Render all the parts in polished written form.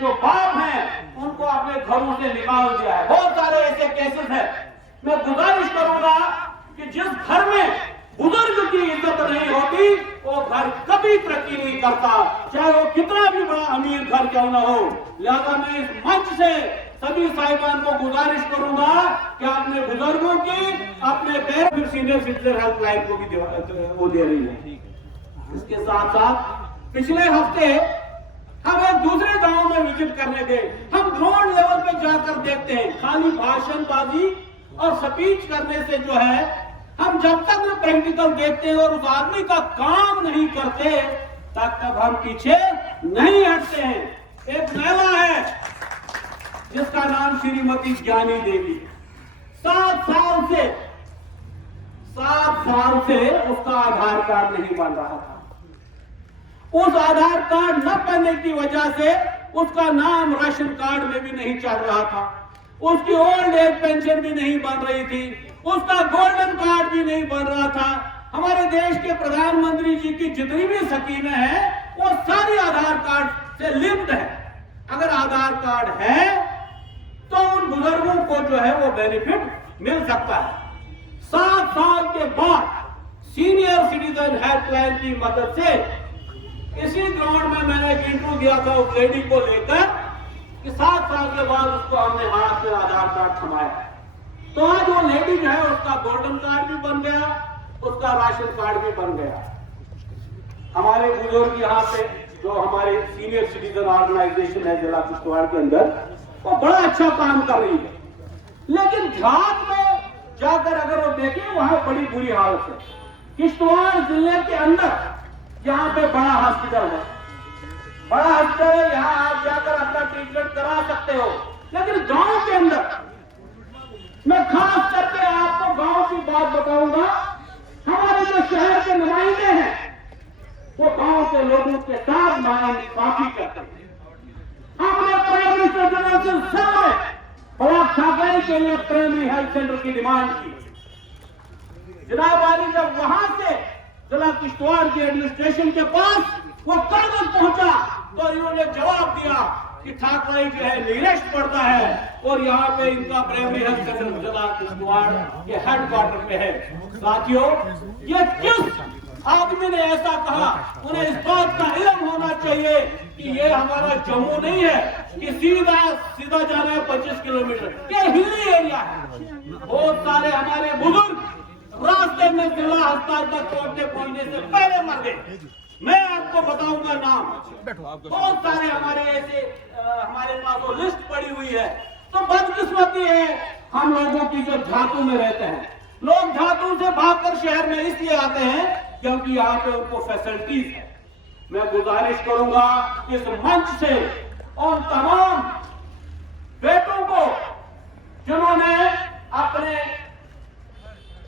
जो बाप हैं उनको अपने घरों से निकाल दिया है। बहुत सारे ऐसे केसेस हैं। मैं गुजारिश करूंगा कि जिस घर में बुजुर्ग की इज्जत नहीं होती वो घर कभी तरक्की नहीं करता, चाहे वो कितना भी बड़ा अमीर घर क्यों ना हो। लिहाजा मैं इस मंच से सभी साहिबान को गुजारिश करूंगा कि अपने बुजुर्गों की अपने पैर फिर सीनियर सिटीजन हेल्पलाइन को भी वो दे रही है। इसके साथ साथ पिछले हफ्ते हम एक दूसरे गांव में विजिट करने गए। हम ग्राउंड लेवल पे जाकर देखते हैं, खाली भाषणबाजी और स्पीच करने से जो है, हम जब तक वो प्रैक्टिकल देखते हैं और उस आदमी का काम नहीं करते तब तक हम पीछे नहीं हटते हैं। एक महिला है जिसका नाम श्रीमती ज्ञानी देवी, 7 साल से उसका आधार कार्ड नहीं बन रहा था। उस आधार कार्ड न बनने की वजह से उसका नाम राशन कार्ड में भी नहीं चल रहा था, उसकी ओल्ड एज पेंशन भी नहीं बन रही थी, उसका गोल्डन कार्ड भी नहीं बन रहा था। हमारे देश के प्रधानमंत्री जी की जितनी भी स्कीमें हैं वो सारी आधार कार्ड से लिंक्ड है। अगर आधार कार्ड है तो उन बुजुर्गों को जो है वो बेनिफिट मिल सकता है। 7 साल के बाद सीनियर सिटीजन हेल्पलाइन की मदद से इसी ग्राउंड में मैंने एक इंटरव्यू दिया था उस लेडी को लेकर कि 7 साल के बाद उसको हमने हाथ में आधार कार्ड थमाया। तो आज वो लेडी जो है उसका गोल्डन कार्ड भी बन गया, उसका राशन कार्ड भी बन गया। हमारे बुजुर्ग यहाँ पे जो हमारे सीनियर सिटीजन ऑर्गेनाइजेशन है जिला किश्तवाड़ के अंदर, वो बड़ा अच्छा काम कर रही है। लेकिन घाट में जाकर अगर वो देखें वहां बड़ी बुरी हालत है। किश्तवाड़ जिले के अंदर यहाँ पे बड़ा हॉस्पिटल है, यहाँ आप जाकर अपना ट्रीटमेंट करा सकते हो। लेकिन गांव के अंदर मैं खास करके आपको गांव की बात बताऊंगा। हमारे जो शहर के नुमाइंदे हैं वो गांव के लोगों के साथ नाइंसाफी करते हैं। हमने प्राइम मिनिस्टर जनरल से ब्लॉक ठाकरे के लिए प्राइमरी हेल्थ सेंटर की डिमांड की। जनाब वाली जब वहां से जिला किश्तवाड़ के एडमिनिस्ट्रेशन के पास वो कागज पहुंचा तो इन्होंने जवाब दिया कि ठाकरे जो है नीरेस्ट पड़ता है और यहाँ पे इनका प्राइमरी हेल्थ सेंटर जिला किश्तवाड़ के हेडक्वार्टर पे है। साथियों, ये किस आदमी ने ऐसा कहा, उन्हें इस बात का इल्म होना चाहिए कि ये हमारा जम्मू नहीं है कि सीधा जाना है 25 किलोमीटर, ये हिली एरिया है। बहुत सारे हमारे बुजुर्ग रास्ते में जिला अस्पताल तक पहुंचने से पहले मर गए। मैं आपको बताऊंगा नाम, बहुत सारे हमारे ऐसे हमारे पास वो लिस्ट पड़ी हुई है। तो बदकिस्मती है हम लोगों की जो धातु में रहते हैं। लोग धातु से भागकर शहर में इसलिए आते हैं क्योंकि यहाँ पे उनको फैसिलिटीज है। मैं गुजारिश करूंगा इस मंच से उन तमाम बेटों को जिन्होंने अपने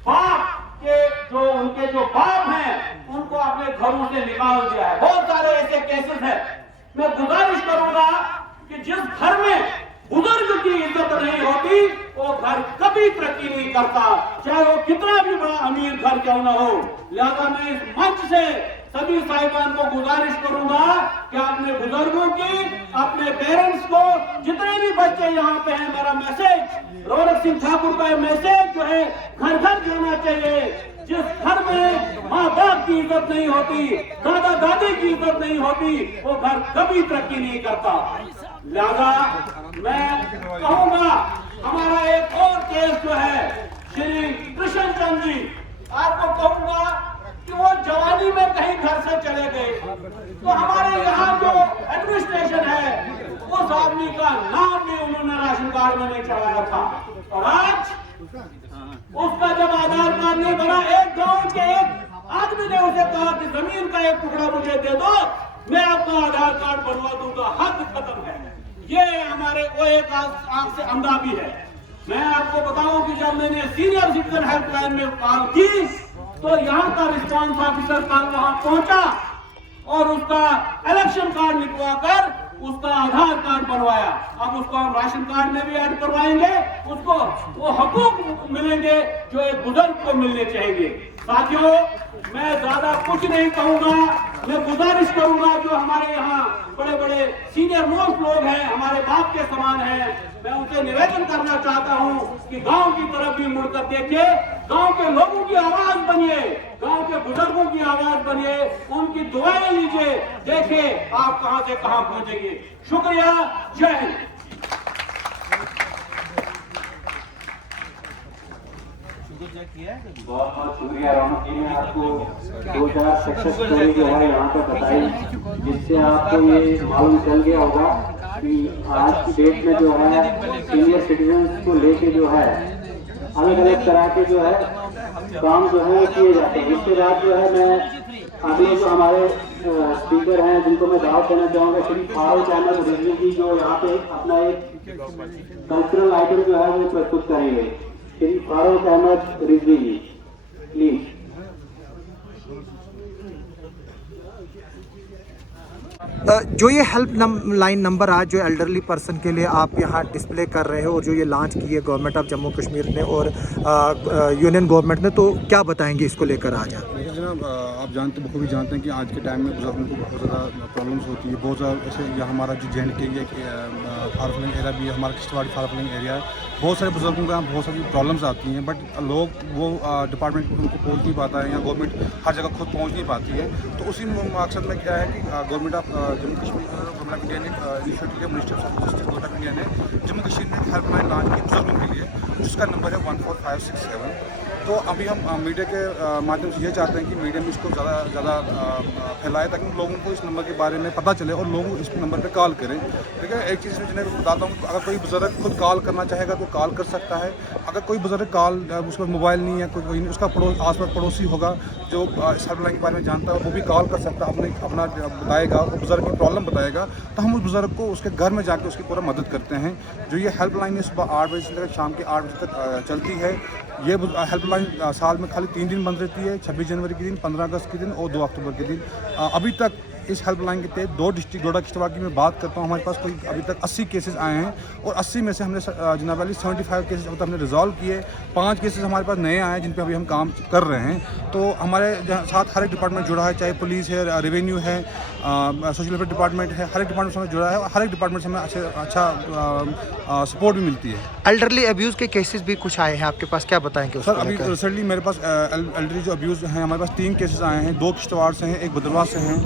बाप के उनके जो बाप हैं उनको अपने घरों से निकाल दिया है। बहुत सारे ऐसे केसेस हैं। मैं गुजारिश करूंगा कि जिस घर में बुजुर्ग की इज्जत नहीं होती वो घर कभी तरक्की नहीं करता, चाहे वो कितना भी बड़ा अमीर घर क्यों ना हो। लिहाजा मैं इस मंच से सभी साहिबान को गुजारिश करूंगा कि अपने बुजुर्गों की, अपने पेरेंट्स को, जितने भी बच्चे यहाँ पे हैं, मेरा मैसेज रौनक सिंह ठाकुर का मैसेज जो है घर घर जाना चाहिए। जिस घर में माँ बाप की इज्जत नहीं होती, दादा दादी की इज्जत नहीं होती, वो घर कभी तरक्की नहीं करता। लिहाजा मैं कहूंगा हमारा एक और केस जो है श्री कृष्ण चंद जी, आपको कहूंगा कि वो जवानी में कहीं घर से चले गए तो हमारे यहाँ जो एडमिनिस्ट्रेशन है उस आदमी का नाम भी उन्होंने राशन कार्ड में नहीं चढ़ाया था। और आज उसका जब आधार कार्ड नहीं बना, एक गांव के एक आदमी ने उसे कहा कि जमीन का एक टुकड़ा मुझे दे दो, मैं आपका आधार कार्ड बनवा दूंगा। हद खत्म है। ये हमारे वो एक आंख से अंधा भी है। मैं आपको बताऊं कि जब मैंने सीनियर सिटीजन हेल्पलाइन में कॉल की तो यहाँ का रिस्पॉन्स ऑफिसर कल वहां पहुंचा और उसका इलेक्शन कार्ड निकलवा कर उसका आधार कार्ड बनवाया। अब उसको हम राशन कार्ड में भी ऐड करवाएंगे, उसको वो हकूक मिलेंगे जो एक बुजुर्ग को मिलने चाहिए। साथियों, मैं ज्यादा कुछ नहीं कहूंगा। मैं गुजारिश करूंगा जो हमारे यहाँ बड़े बड़े सीनियर मोस्ट लोग हैं, हमारे बाप के समान हैं, मैं उनसे निवेदन करना चाहता हूं कि गांव की तरफ भी मुड़कर देखिए, गांव के लोगों की आवाज बनिए, गांव के बुजुर्गों की आवाज बनिए, उनकी दुआएं लीजिए, देखिए आप कहां से कहां पहुंचेंगे। शुक्रिया, जय हिंद। बहुत बहुत शुक्रिया रौनक जी ने आपको 2-4 सक्सेस स्टोरी जो है यहाँ पे बताई, जिससे आपको ये मालूम चल गया होगा कि आज की डेट में जो है सीनियर सिटीजन को लेके जो है अलग अलग तरह के जो है काम जो है किए जाते हैं। इसके बाद जो है मैं अभी जो हमारे स्पीकर हैं जिनको मैं दावत देना चाहूँगा, श्री फारूक अहमद रिजवी जी, जो यहाँ पे अपना एक कल्चरल आइटम जो है वो प्रस्तुत करेंगे। श्री फारूक अहमद रिजवी जी, प्लीज। जो ये हेल्प लाइन नंबर आज जो एल्डरली पर्सन के लिए आप यहाँ डिस्प्ले कर रहे हो और जो ये लॉन्च की है गवर्नमेंट ऑफ जम्मू कश्मीर ने और यूनियन गवर्नमेंट ने, तो क्या बताएंगे इसको लेकर आज आप? देखिए जनाब, आप जानते बखूबी जानते हैं कि आज के टाइम में बुजुर्गों को बहुत ज़्यादा प्रॉब्लम्स होती है। बहुत ज़्यादा ऐसे यहाँ हमारा जो JNK फारफलिंग एरिया भी है, हमारा किश्तवाड़ फारफलिंग एरिया है, बहुत सारे बुजुर्गों को यहाँ बहुत सारी प्रॉब्लम्स आती हैं, बट लोग वो डिपार्टमेंट उनको पहुँच नहीं पाता है या गवर्नमेंट हर जगह खुद पहुँच नहीं पाती है। तो उसी मकसद में क्या है कि government of Jammu Kashmir government of India ने इनिशिएटिव लिया, ministry of justice government of India ने जम्मू कश्मीर में हेल्पलाइन लॉन्च की बुजुर्गों के लिए, जिसका नंबर है 14567। तो अभी हम मीडिया के माध्यम से ये चाहते हैं कि मीडिया में इसको ज़्यादा फैलाए, ताकि लोगों को इस नंबर के बारे में पता चले और लोग इस नंबर पे कॉल करें। ठीक है, एक चीज़ मैं जिन्हें बताता हूँ, अगर कोई बुजुर्ग खुद कॉल करना चाहेगा तो कॉल कर सकता है। अगर कोई बुजुर्ग कॉल उसके पास मोबाइल नहीं है, कोई नहीं, उसका आस पास पड़ोसी होगा जो इस हेल्पलाइन के बारे में जानता है, वो भी कॉल कर सकता है, अपना बताएगा, वो बुजुर्ग की प्रॉब्लम बताएगा, तो हम उस बुजुर्ग को उसके घर में जाकर उसकी पूरा मदद करते हैं। जो ये हेल्पलाइन है सुबह 8 बजे से लेकर शाम के 8 बजे तक चलती है। ये हेल्पलाइन साल में खाली 3 दिन बंद रहती है, 26 जनवरी के दिन, 15 अगस्त के दिन और 2 अक्टूबर के दिन। अभी तक इस हेल्पलाइन के तहत 2 डिस्ट्रिक्ट डोडा किश्तवाड़ की मैं बात करता हूँ, हमारे पास कोई अभी तक 80 केसेस आए हैं और 80 में से हमने जनाब वाली 75 केसेस अब तक हमने रिजॉल्व किए। 5 केसेस हमारे पास नए आए हैं जिन पे अभी हम काम कर रहे हैं। तो हमारे साथ हर एक डिपार्टमेंट जुड़ा है, चाहे पुलिस है, रेवेन्यू है, सोशल वेलफेयर डिपार्टमेंट है, हर एक डिपार्टमेंट से हमें जुड़ा है और हर एक डिपार्टमेंट से हमें अच्छा सपोर्ट भी मिलती है। एल्डरली अब्यूज़ के केसेस भी कुछ आए हैं आपके पास, क्या बताएंगे? सर अभी रिसेंटली मेरे पास एल्डरली जो अब्यूज़ हैं, हमारे पास 3 केसेस आए हैं, 2 किश्तवाड़ से हैं, 1 भद्रवाह से हैं।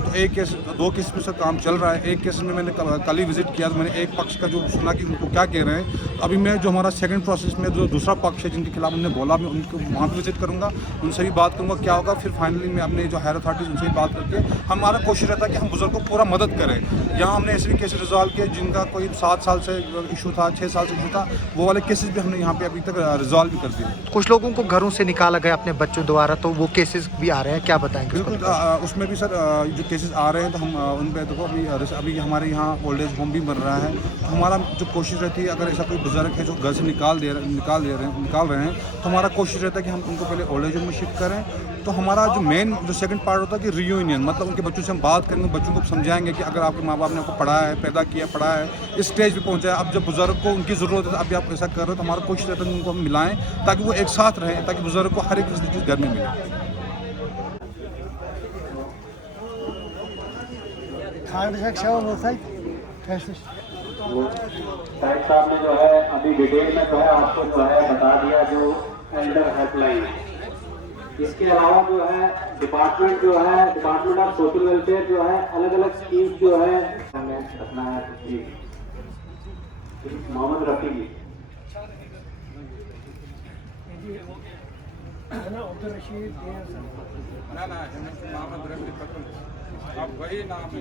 तो 2 केस में सर काम चल रहा है। 1 केस में मैंने कल ही विजिट किया, तो मैंने एक पक्ष का जो सुना कि उनको क्या कह रहे हैं। तो अभी मैं जो हमारा सेकंड प्रोसेस में जो दूसरा पक्ष है जिनके खिलाफ उन्होंने बोला, मैं उनको वहाँ पर विजिट करूँगा, उनसे भी बात करूँगा क्या होगा। फिर फाइनली मैं अपने जो हायर अथॉरिटीज़ उनसे भी बात करके हमारा कोशिश रहता है कि हम बुजुर्ग को पूरा मदद करें। यहाँ हमने ऐसे भी केसेस रिजॉल्व किए जिनका कोई 7 साल से इशू था, 6 साल से इशू था, वो वाले केसेस भी हमने यहाँ पे अभी तक रिजॉल्व भी कर दिए। कुछ लोगों को घरों से निकाला गया अपने बच्चों द्वारा, तो वो केसेस भी आ रहे हैं, क्या बताएंगे? बिल्कुल, उसमें भी सर जो केसेस आ रहे हैं तो हम उन पर देखो अभी हमारे यहाँ ओल्ड एज होम भी बन रहा है। तो हमारा जो कोशिश रहती है, अगर ऐसा कोई बुजुर्ग है जो घर से निकाल रहे हैं, तो हमारा कोशिश रहता है कि हम उनको पहले ओल्ड एज होम में शिफ्ट करें। तो हमारा जो मेन जो सेकंड पार्ट होता है कि रियूनियन, मतलब उनके बच्चों से हम बात करेंगे, बच्चों को समझाएंगे कि अगर आपके माँ बाप ने आपको पढ़ाया है, पैदा किया, पढ़ाया है, इस स्टेज पे पहुंचा है, अब जब बुजुर्ग को उनकी ज़रूरत है, अभी आप ऐसा कर रहे हो, तो हमारा कोशिश रहता है कि उनको हम मिलाएं ताकि वो एक साथ रहें, ताकि बुजुर्ग को हर एक चीज़ घर में मिले। साहब ने जो है अभी डिटेल में जो है आपको जो है बता दिया जो एल्डर हेल्पलाइन है। इसके अलावा जो है डिपार्टमेंट ऑफ सोशल वेलफेयर जो है अलग अलग स्कीम जो है हमें रखना है। मोहम्मद रफी जी, ना मोहम्मद रफी, आप वही नाम है।